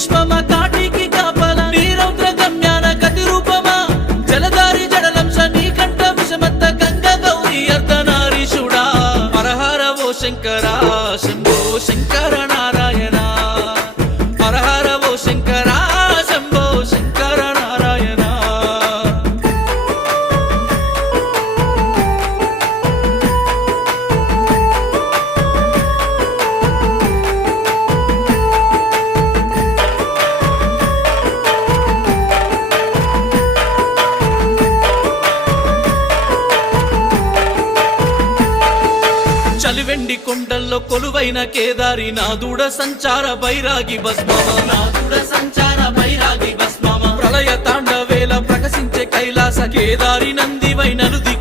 విశ్వమ కాటికి కాపల నీ రౌద్ర గమ్యాన గతి రూపమా జలధారి జడలంశ నీ కంఠ విషమత్త గంగ గౌరీ అర్ధనారీషుడా హరహర ఓ శంకరా శంభో శంకర నారాయణ హరహర ఓ శంకరా శంభో శంకర నారాయణ చలివెండి కొండల్లో కొలువైన కేదారి నాదుడ సంచార బైరాగి భస్మమ నాదుడ సంచార బైరాగి భస్మమ ప్రళయ తాండవేల ప్రకాశించే కైలాస కేదారి నందివై నలుది